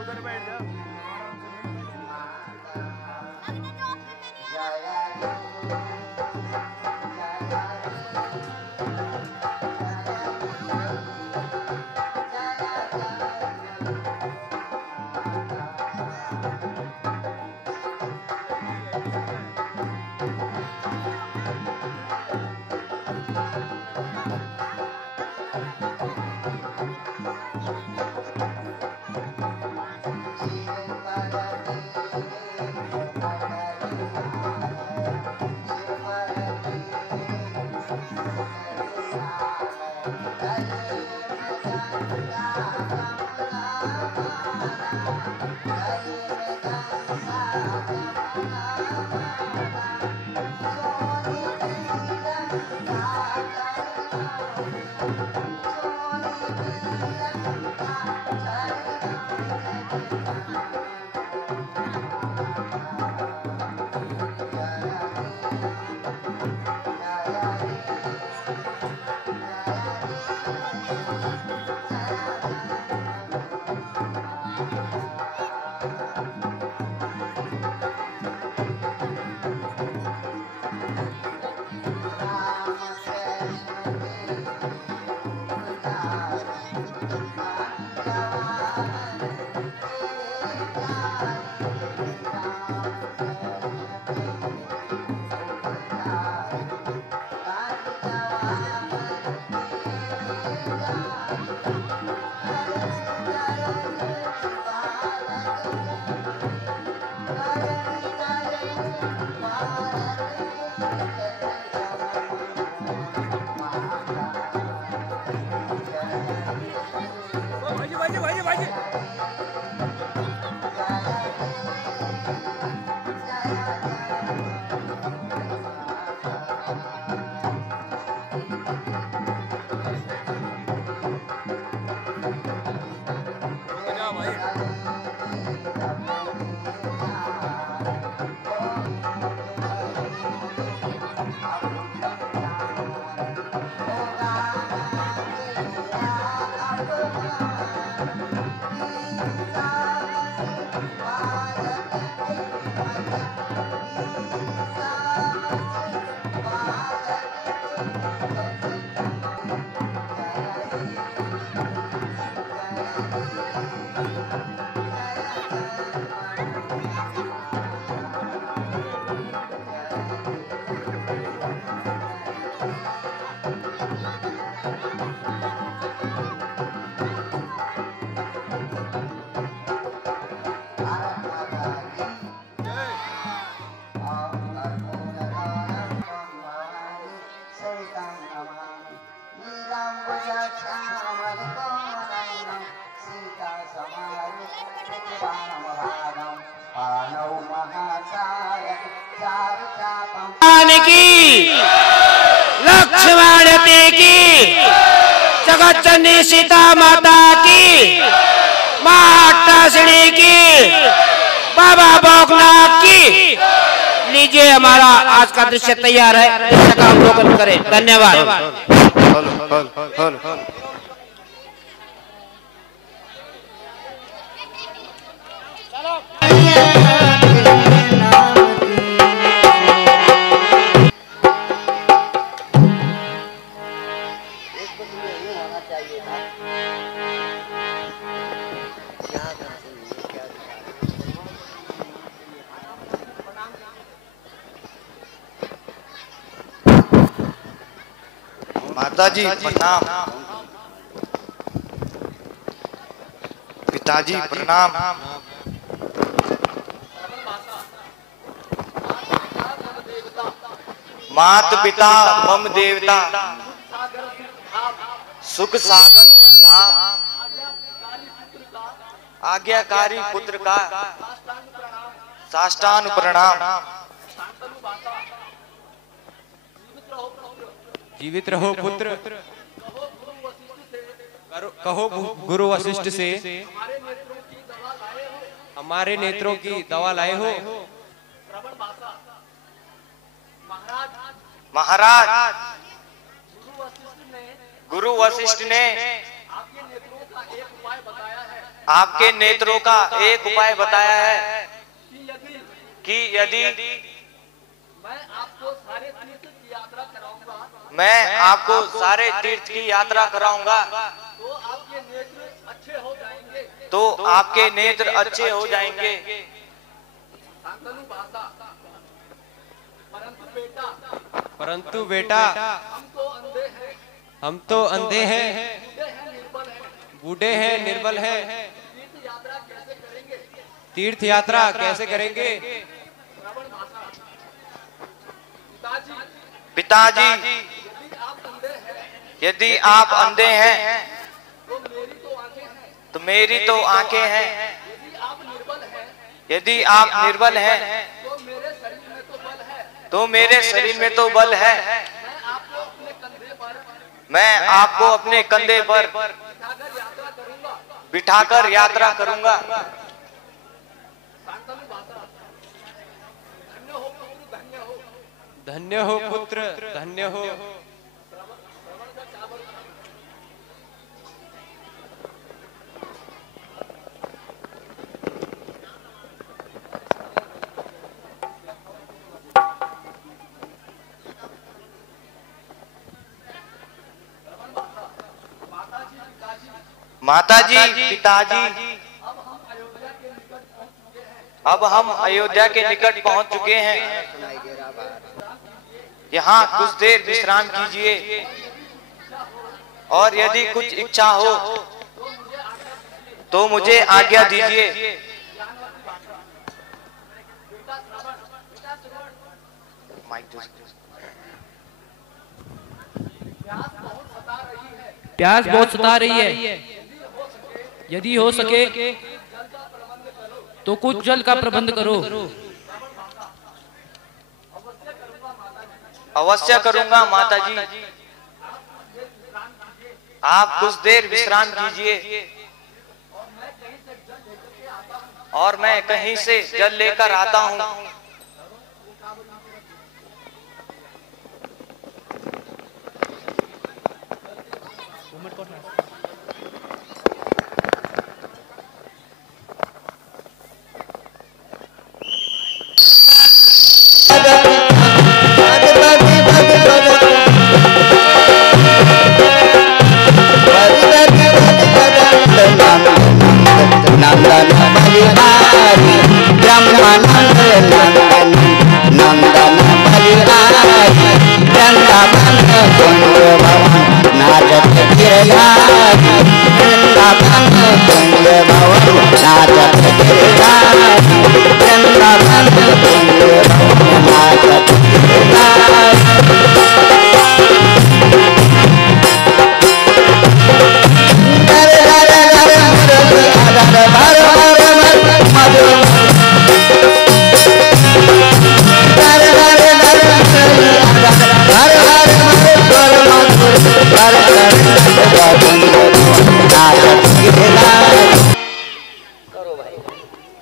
उधर बैठ जा। की लक्ष्मण की जगत जननी सीता माता की माताश्री की बाबा भोगनाथ की। लीजिए हमारा आज का दृश्य तैयार है, दृश्य का अवलोकन करें। धन्यवाद। माताजी प्रणाम, पिताजी प्रणाम। मात पिता मम देवता, सुख सागर धाम, आज्ञाकारी पुत्र का साष्टांग प्रणाम। जीवित रहो पुत्र, कहो गुरु वशिष्ठ से हमारे नेत्रों की दवा लाए हो। महाराज गुरु वशिष्ठ ने आपके नेत्रों का एक उपाय बताया है कि यदि मैं आपको सारे तीर्थ की यात्रा कराऊंगा तो आपके नेत्र अच्छे हो जाएंगे। परंतु बेटा हम तो अंधे हैं, बूढ़े हैं, निर्बल हैं, तीर्थ यात्रा कैसे करेंगे? पिताजी यदि आप अंधे हैं तो मेरी तो आंखें हैं, यदि आप निर्बल हैं तो मेरे शरीर में तो बल है। मैं आपको अपने कंधे पर बिठाकर यात्रा करूंगा। धन्य हो पुत्र, धन्य हो। माताजी, पिताजी, अब हम अयोध्या के निकट पहुंच चुके हैं। यहाँ कुछ देर विश्राम कीजिए और यदि कुछ इच्छा हो तो मुझे आज्ञा दीजिए। प्यास बहुत सता रही है, यदि हो सके तो कुछ जल का प्रबंध करो। अवश्य करूंगा माताजी, आप कुछ देर विश्राम कीजिए और मैं कहीं से जल लेकर आता हूँ।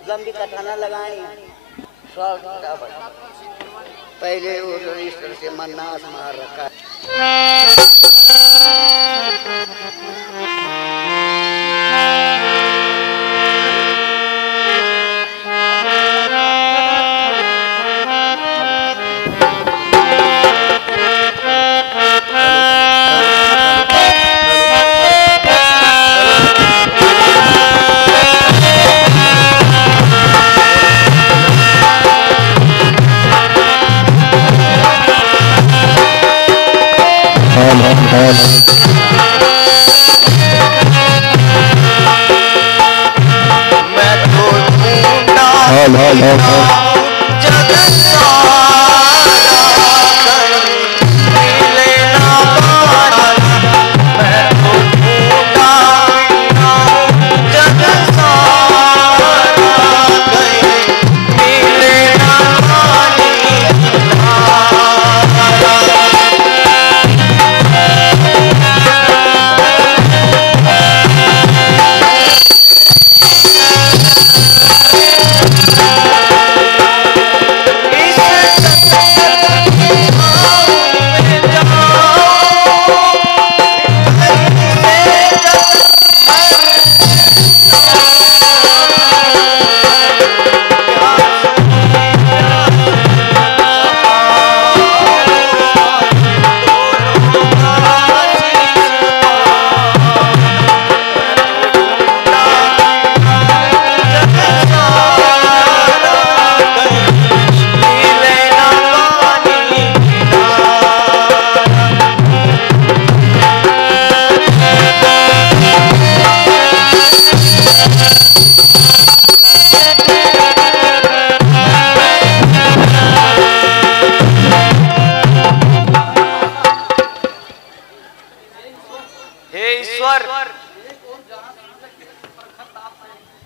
लंबी कथा न लगानी, पहले वो ईश्वर से मन्नास मार रखा।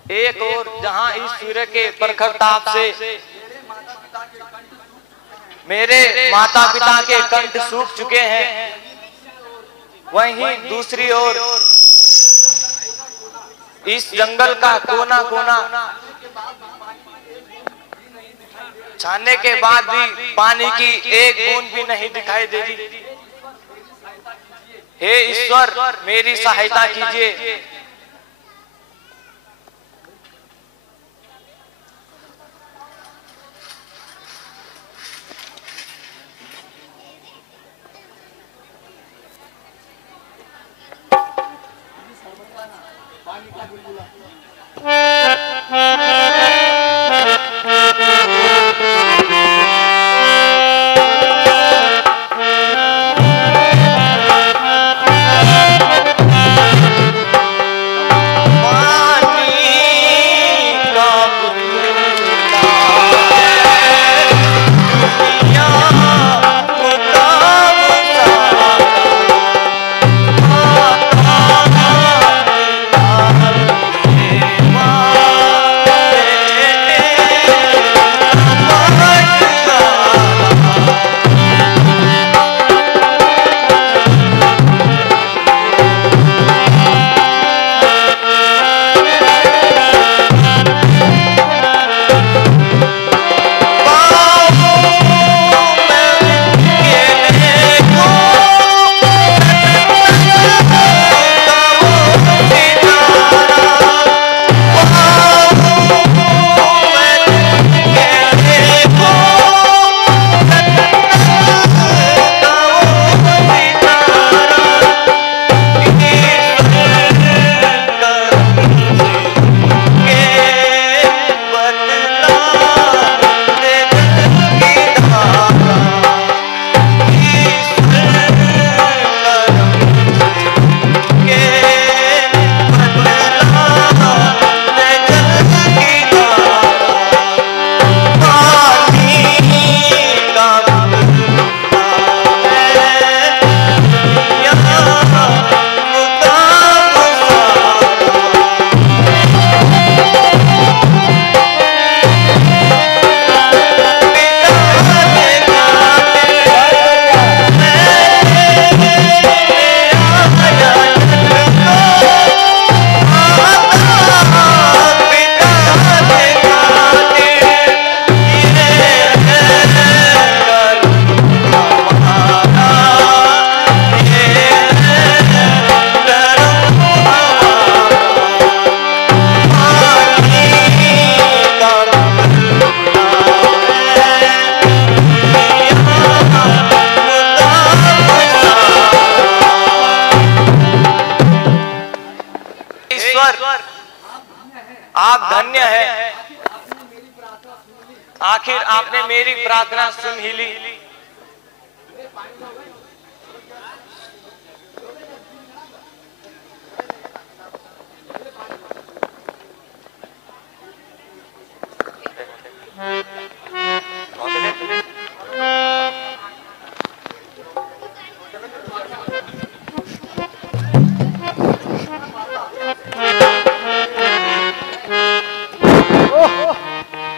एक और जहां इस सूर्य के प्रखर ताप से मेरे माता पिता के कंठ सूख चुके हैं, वहीं दूसरी ओर इस जंगल का कोना कोना छानने के बाद भी पानी की एक बूंद भी नहीं दिखाई दे रही। हे ईश्वर, मेरी सहायता कीजिए। आप धन्य है, आखिर आपने मेरी प्रार्थना सुन ही ली।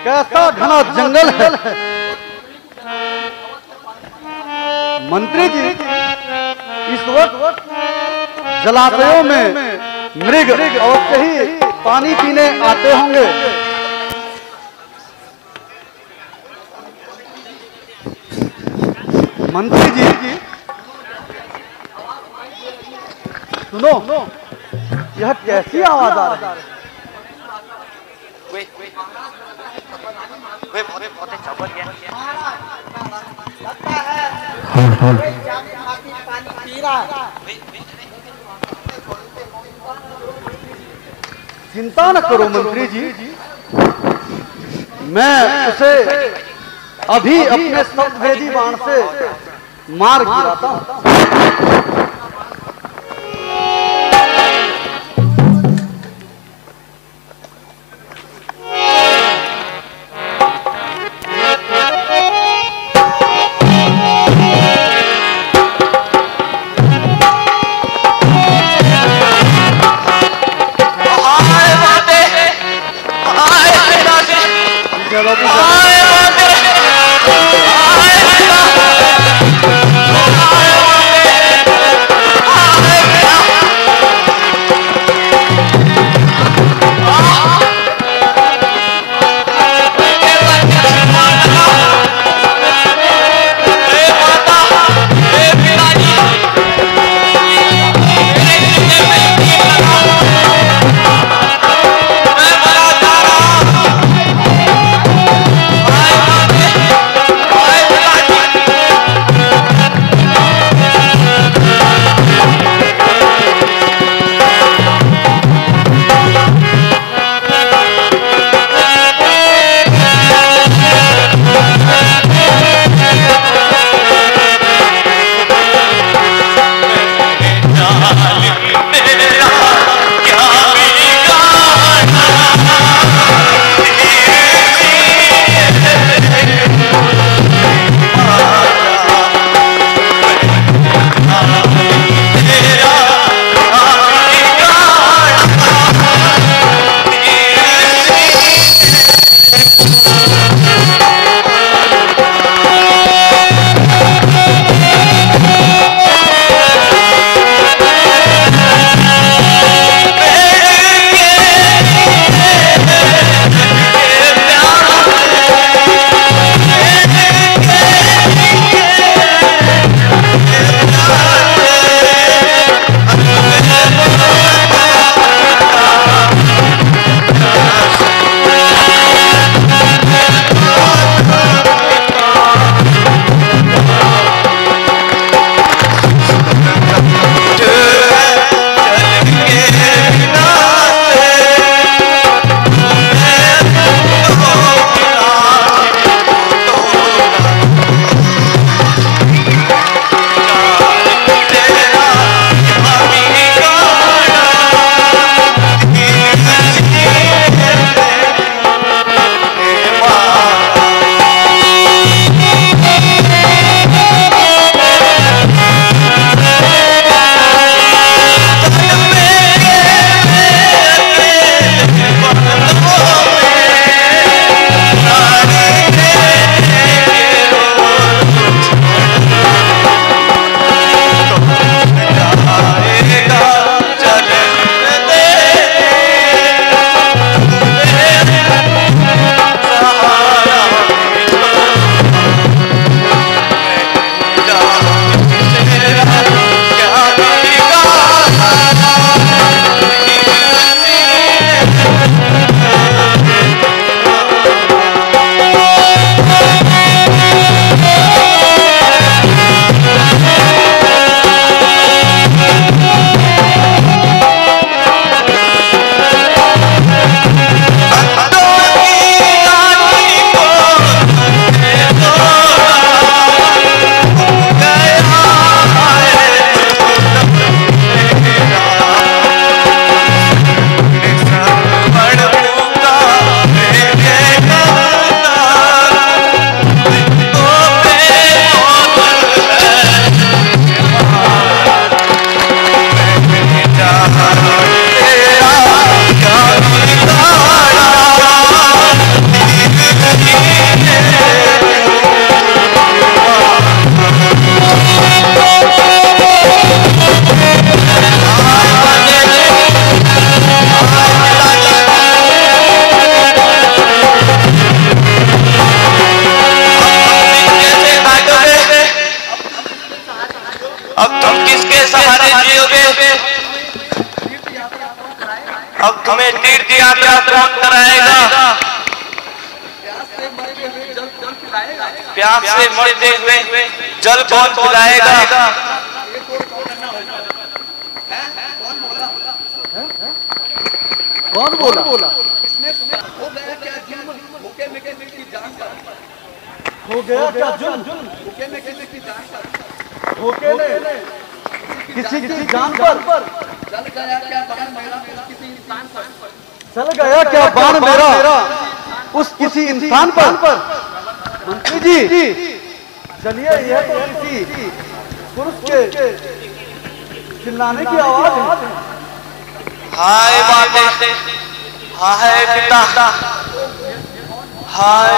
कैसा घना जंगल है। मंत्री जी, इस वक्त जलाशयों में मृग अवश्य ही पानी पीने आते होंगे। मंत्री जी, सुनो, यह कैसी आवाज आ रही है? चिंता न करो मंत्री जी, मैं उसे अभी अपने शब्दभेदी बाण से मार गिराता हूं। जलों की अब तुम्हें तीर्थ यात्रा कौन कराएगा? प्यास से मरते हुए जल कौन पिलाएगा? कौन बोला? हो गया क्या जुल्म? धोखे किसी की जान पर चल गया क्या बाण मेरा उस किसी इंसान पर? मंत्री जी चलिए, यह तो किसी पुरुष के चिल्लाने की आवाज है। हाय बातें, हाय पिता, हाय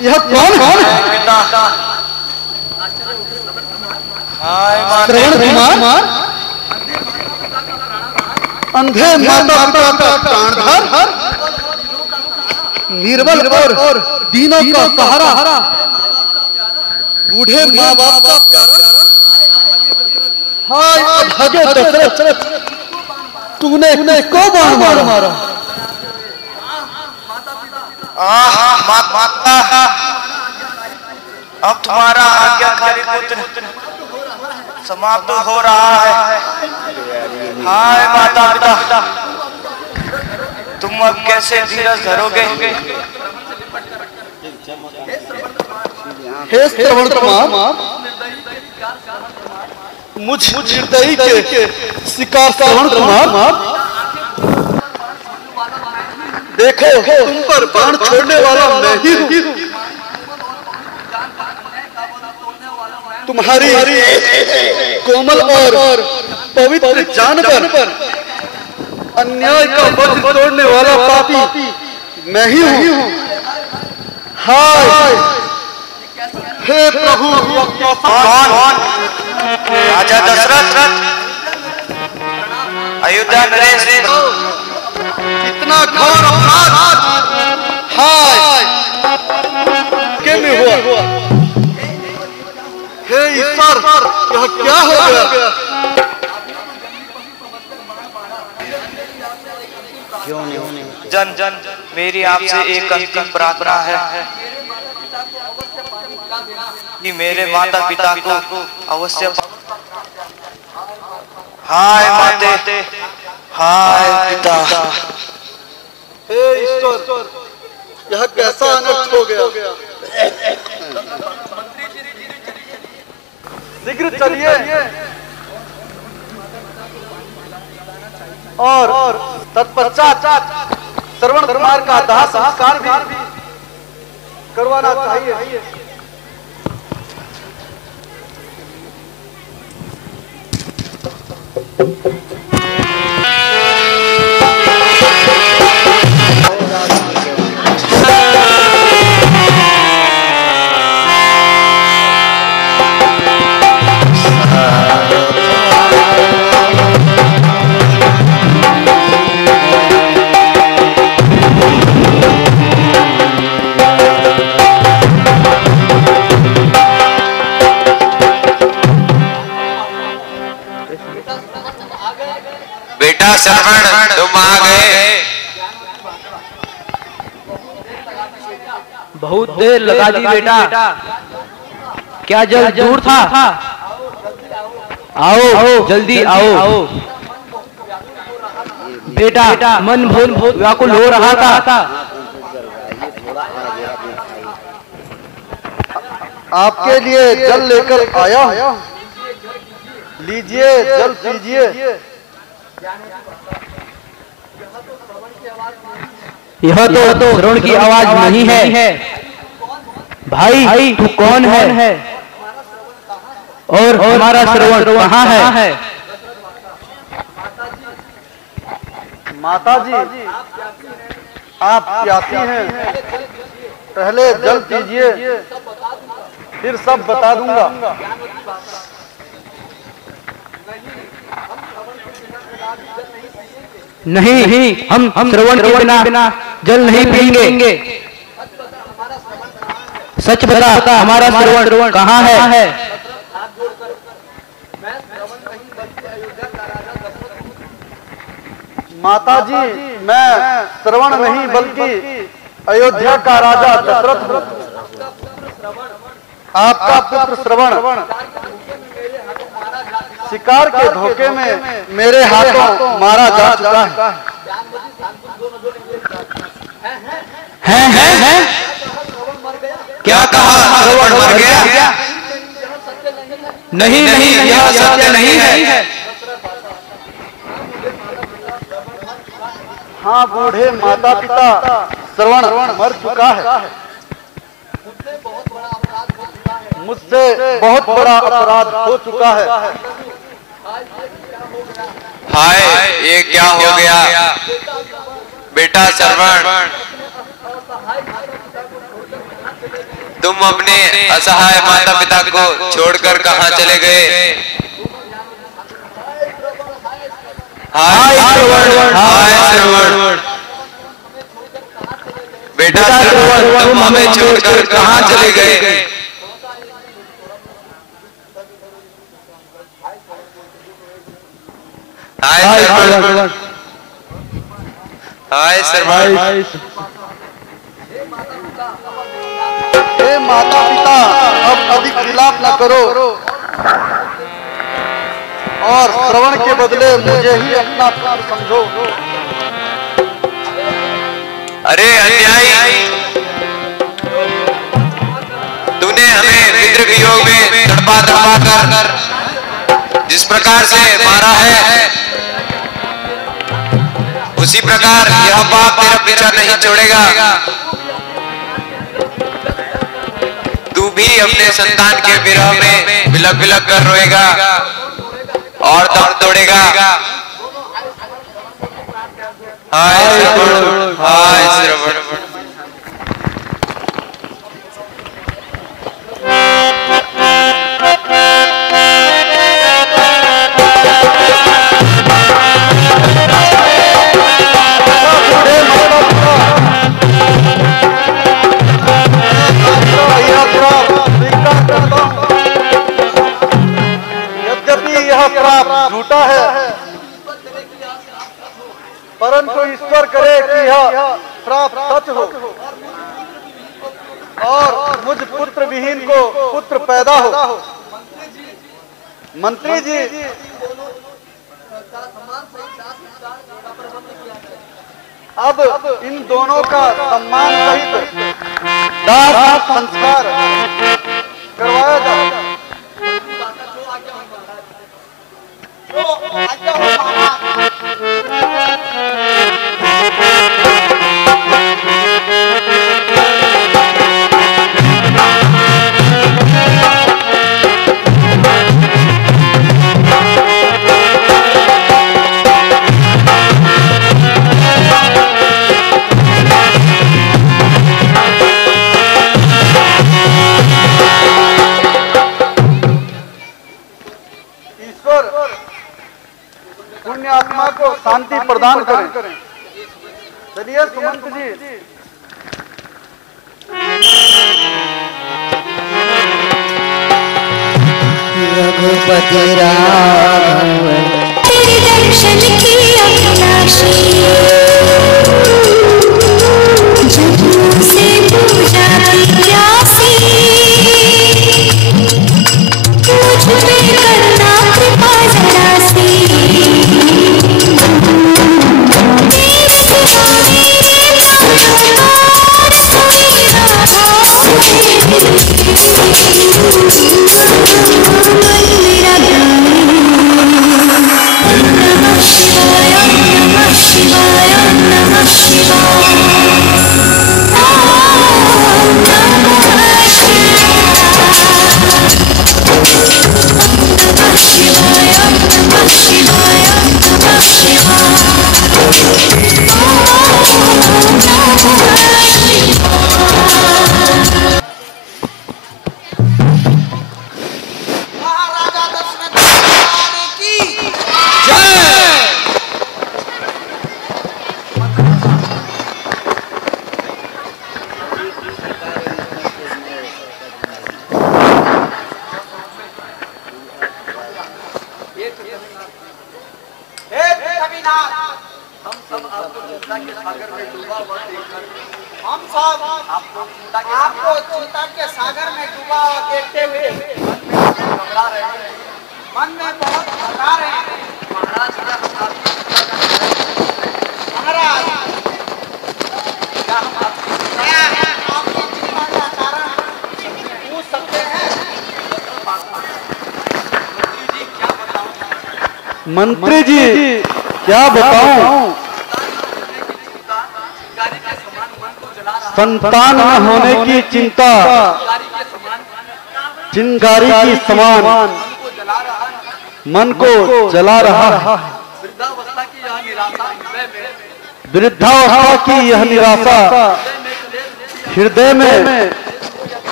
यह कौन है? पिता, हाय माता, श्रवण कुमार, अंधे माता पिता का प्राणधर, निर्बल और दीनों का सहारा, बूढ़े माँ बाप का प्यारा, हाय अभागे दशरथ, तूने किसको बाण मारा? माता, अब तुम्हारा आज्ञाकारी पुत्र समाप्त हो रहा है। हाय माता पिता, तुम अब कैसे धीरज धरोगे? हे श्रवण कुमार, मुझ निर्दयी के शिकार श्रवण कुमार, देखो तुम पर बाण छोड़ने वाला मैं ही हूँ। तुम्हारी कोमल और पवित्र जान पर अन्याय का वज्र तोड़ने वाला पापी मैं ही हूँ। हाय हे प्रभु, कौन? राजा दशरथ, अयोध्या नरेश, इतना घोर अपराध हाय के में हुआ? हे ईश्वर, यह क्या हो गया? जन मेरी आपसे एक अंतिम प्रार्थना है कि मेरे माता पिता को अवश्य। हाय माते, हाय पिता, हे ईश्वर, यह कैसा अनर्थ हो गया? शीघ्र चलिए और तत्पश्चात श्रवण कुमार का दाह संस्कार भी करवाना चाहिए। बेटा श्रवण, तुम आ गए। बहुत देर लगा दी बेटा, क्या जल दूर था? आओ जल्दी आओ। बेटा मन बहुत व्याकुल हो रहा था। आपके लिए जल लेकर आया, लीजिए जल पीजिए। यह तो श्रवण की आवाज नहीं है। भाई तू कौन है? और हमारा श्रवण कहाँ है? माता जी, आप प्यासी हैं, पहले जल पीजिए, फिर सब बता दूंगा। नहीं, हम श्रवण के बिना जल नहीं पिएंगे। सच बता, हमारा श्रवण कहाँ है? माता जी, मैं श्रवण नहीं बल्कि अयोध्या का राजा दशरथ हूँ। आपका पुत्र श्रवण शिकार के धोखे में मेरे हाथों मारा जा चुका है। क्या कहा? श्रवण मर गया? नहीं, यह सत्य नहीं है। हाँ, बूढ़े माता पिता, श्रवण मर चुका है। मुझसे बहुत बड़ा अपराध हो चुका है। हाय, ये क्या हो गया? बेटा श्रवण, तुम अपने असहाय माता पिता को छोड़कर कहाँ चले गए? हाय श्रवण, हाय श्रवण। बेटा श्रवण, तुम हमें छोड़कर कहाँ चले गए? हाय श्रवण, हाय श्रवण। हे माता पिता, अब अधिक विलाप न करो और श्रवण के बदले मुझे ही अपना पुत्र समझो। अरे अन्यायी, तूने हमें मित्र वियोग में तड़पा तड़पा कर जिस प्रकार से मारा है, उसी प्रकार यह पाप तेरा पीछा नहीं छोड़ेगा। तू भी अपने संतान के विरह में बिलक बिलक कर रोएगा और दम तोड़ेगा। हाय श्रवण, हाय श्रवण। झूठा है, परंतु ईश्वर करे कि यह श्राप सच हो और मुझ पुत्र विहीन को पुत्र पैदा हो। मंत्री जी, अब इन दोनों का सम्मान सहित दाह संस्कार करवाया जाएगा। पुण्य आत्मा को शांति प्रदान करें। चलिए सुमंत जी। रघुपति राघव तेरे दर्शन की अभिलाषी, जन्मों से पूजा की प्यासी, मुझ पे करना कृपा जरा सी। आपको चिंता के सागर में डूबा देखते हुए मन में बहुत घबरा रहे हैं। महाराज, क्या हम आपकी चिंता का कारण पूछ सकते हैं? मंत्री जी, क्या बताऊं? संतान न होने की चिंता चिंगारी की समान मन को जला रहा है। वृद्धावस्था की यह निराशा हृदय में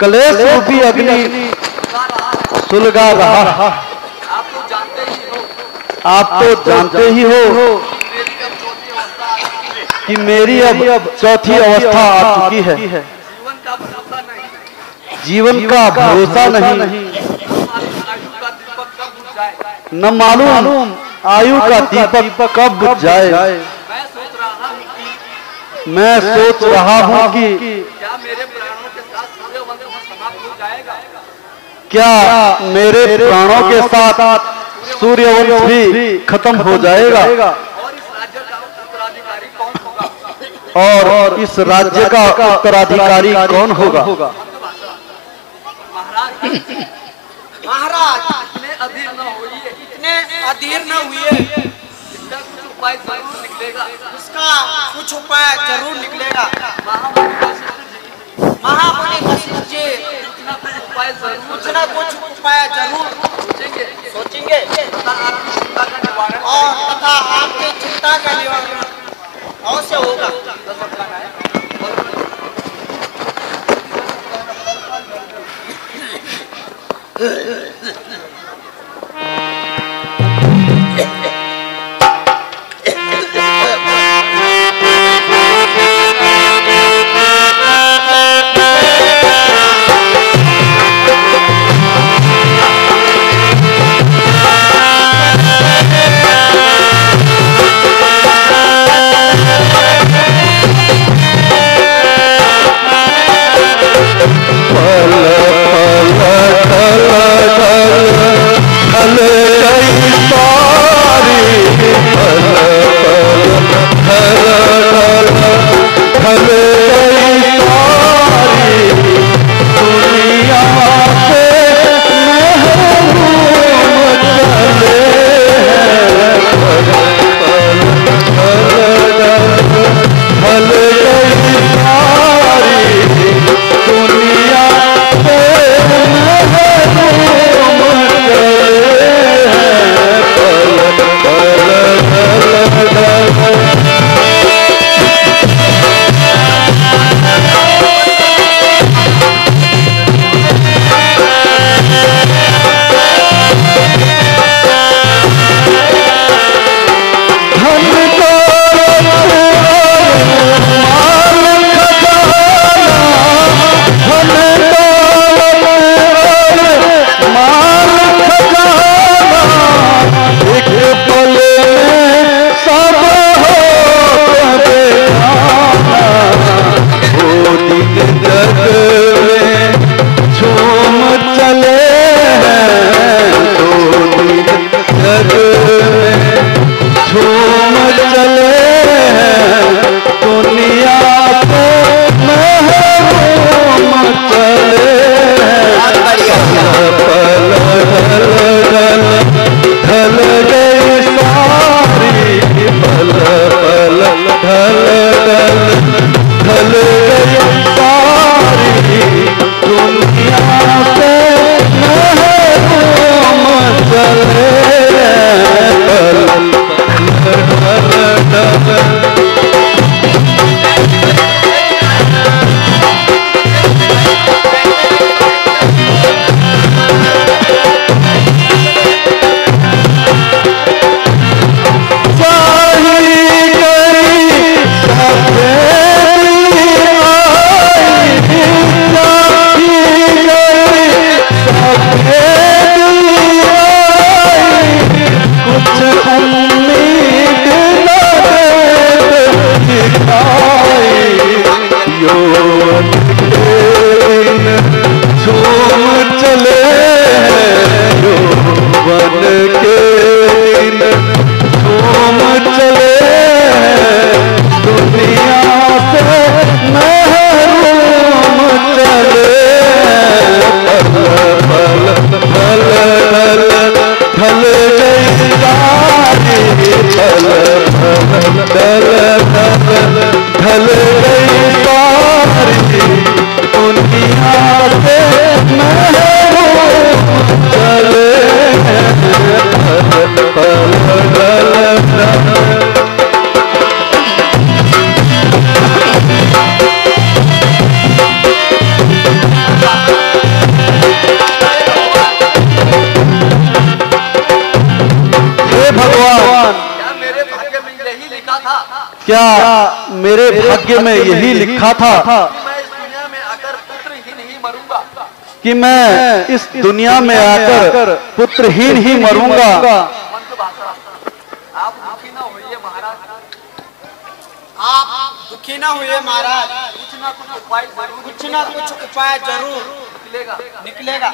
कलेश रूपी अग्नि सुलगा रहा। आप तो जानते ही हो कि मेरी अब चौथी अवस्था आ चुकी है। जीवन का भरोसा नहीं, न मालूम आयु का दीपक कब बुझ जाए। मैं सोच रहा हूँ कि क्या मेरे प्राणों के साथ सूर्यवंश भी खत्म हो जाएगा और इस राज्य का उत्तराधिकारी कौन होगा। महाराज इतने अधीर न हुई, इसका कुछ उपाय जरूर निकलेगा। महामुनि वशिष्ठ जी कुछ न कुछ उपाय जरूर सोचेंगे और तथा आपकी चिंता का निवारण अवश्य होगा। Bye. क्या मेरे भाग्य में यही लिखा था कि मैं इस दुनिया में आकर पुत्रहीन ही मरूंगा? आप दुखी ना हुए महाराज, कुछ ना कुछ उपाय जरूर निकलेगा।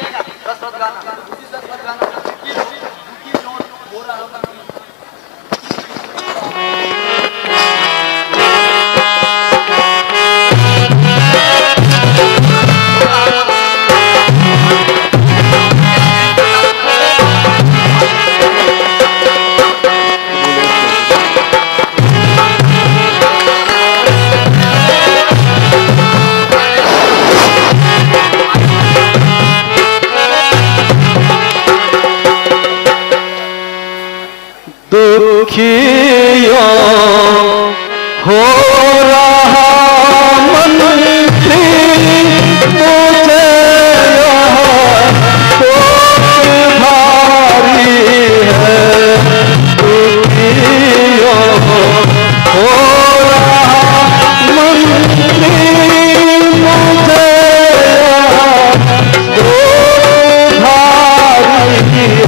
दुखियों हो रहा मन मुझे भारी है। दुखियों हो रहा मन मुझे भारी है।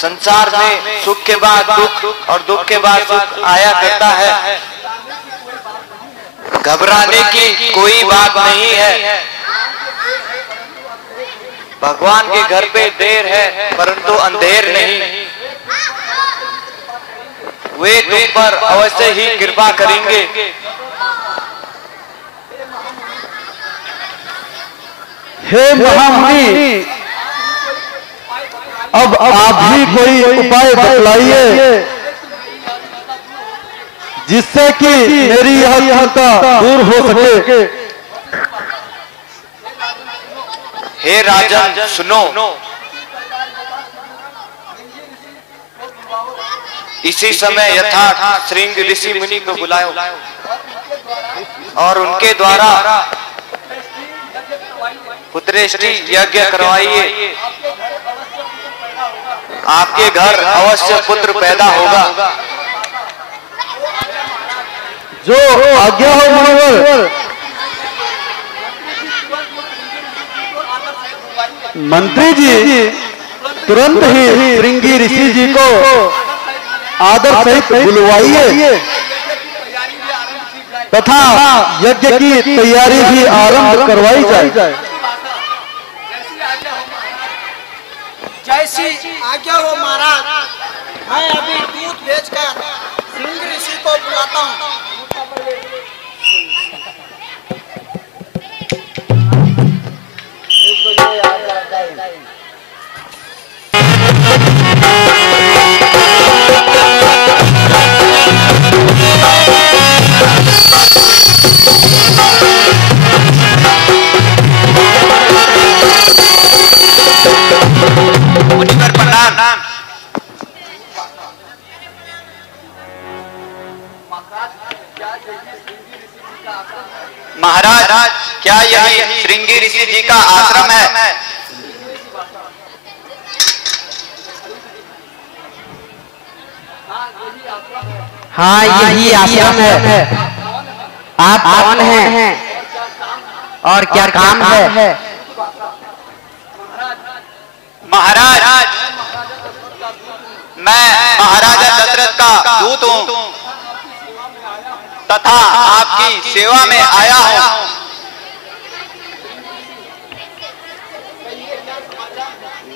संसार में सुख के बाद दुख और दुख के बाद सुख आया करता है। घबराने की कोई बात नहीं है। भगवान के घर पे देर है परंतु अंधेर नहीं। वे तुम पर अवश्य ही कृपा करेंगे। हे महामुनि, अब आप भी कोई उपाय बतलाइए जिससे कि मेरी यह चिंता दूर हो सके। हे राजन सुनो, इसी समय यथार्थ श्रृंग ऋषि मुनि को बुलाओ और उनके द्वारा पुत्रेष्टि यज्ञ करवाइए। आपके घर अवश्य पुत्र पैदा होगा। जो आज्ञा हो मुनिवर। मंत्री जी तुरंत ही श्रृंगी ऋषि जी को आदर सहित बुलवाइए तथा यज्ञ की तैयारी भी आरंभ करवाई जाए। जैसी आज्ञा हो महाराज। मैं अभी दूध भेजकर श्रृंग ऋषि को बुलाता हूँ। मुनिवर प्रणाम। महाराज क्या यही श्रृंगी ऋषि जी का आश्रम है? हाँ यही आश्रम है। आप कौन हैं और क्या काम है? महाराज मैं महाराजा दशरथ का दूत हूँ तथा आपकी सेवा में आया हूँ।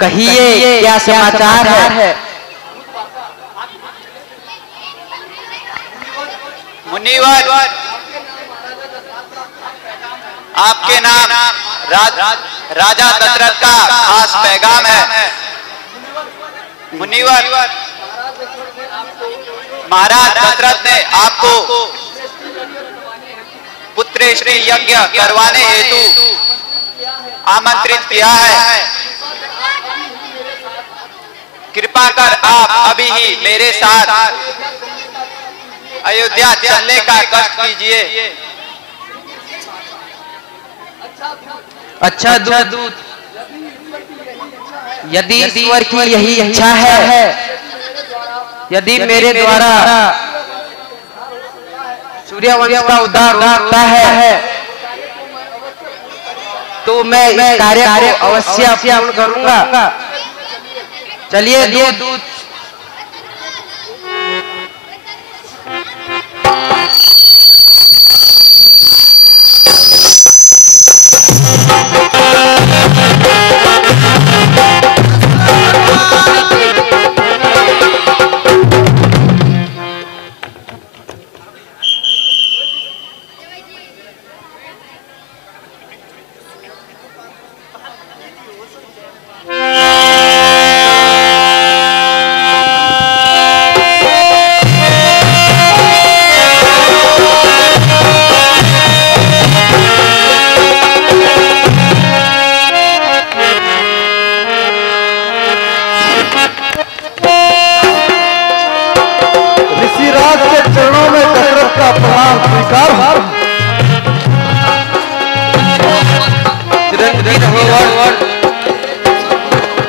कहिए क्या समाचार है? मुनिवर आपके नाम राजा दशरथ का खास पैगाम है। मुनिवर महाराज दशरथ ने आपको पुत्रेष्टि यज्ञ करवाने हेतु आमंत्रित किया है। कृपा कर आप अभी ही मेरे साथ अयोध्या चलने का कष्ट कीजिए। अच्छा दूत, यदि ईश्वर की यही इच्छा है, यदि मेरे द्वारा सूर्यवंश का उद्धार होता है तो मैं इस कार्य को अवश्य पूर्ण करूंगा। चलिए दूत।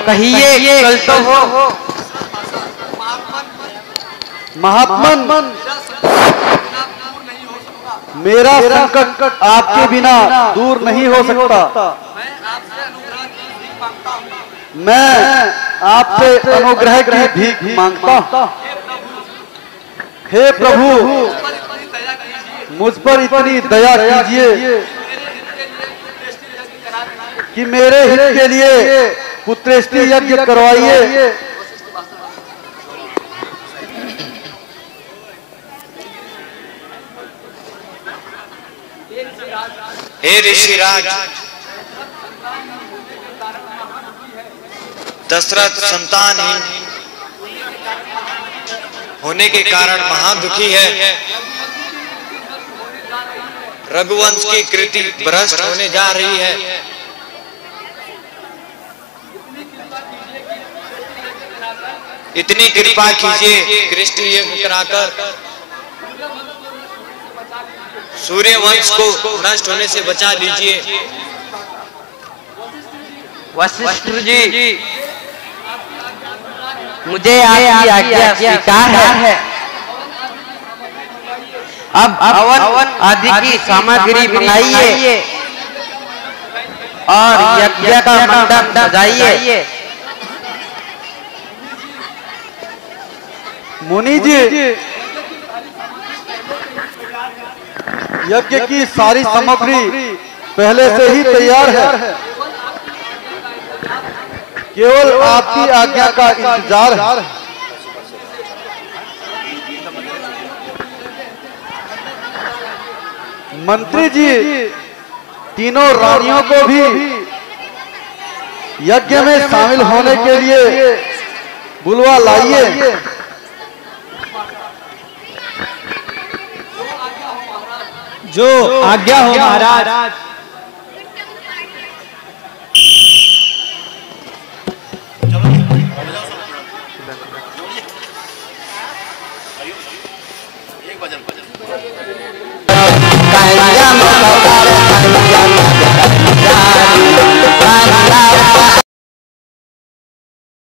कहिए कल तो हो। महात्मन मेरा संकट आपके बिना दूर नहीं हो सकता। मैं आपसे अनुग्रह की भीख मांगता। हे प्रभु मुझ पर इतनी दया कीजिए कि मेरे हित के लिए पुत्रेष्टि यज्ञ करवाइए। हे ऋषिराज, दशरथ संतानहीन होने के कारण महादुखी है। रघुवंश की कृति भ्रष्ट होने जा रही है। इतनी कृपा कीजिए कृष्ण यज्ञ कराकर सूर्य वंश को नष्ट होने से बचा लीजिए। वशिष्ठ जी, मुझे आपकी आज्ञा स्वीकार है। अब हवन आदि की सामग्री बनाइए और यज्ञ का मंडप सजाइए। मुनि जी, यज्ञ की सारी सामग्री पहले से ही तैयार है, केवल आपकी आज्ञा का इंतजार है। मंत्री जी, तीनों रानियों को भी यज्ञ में शामिल होने के लिए बुलवा लाइए। जो आज्ञा हो महाराज।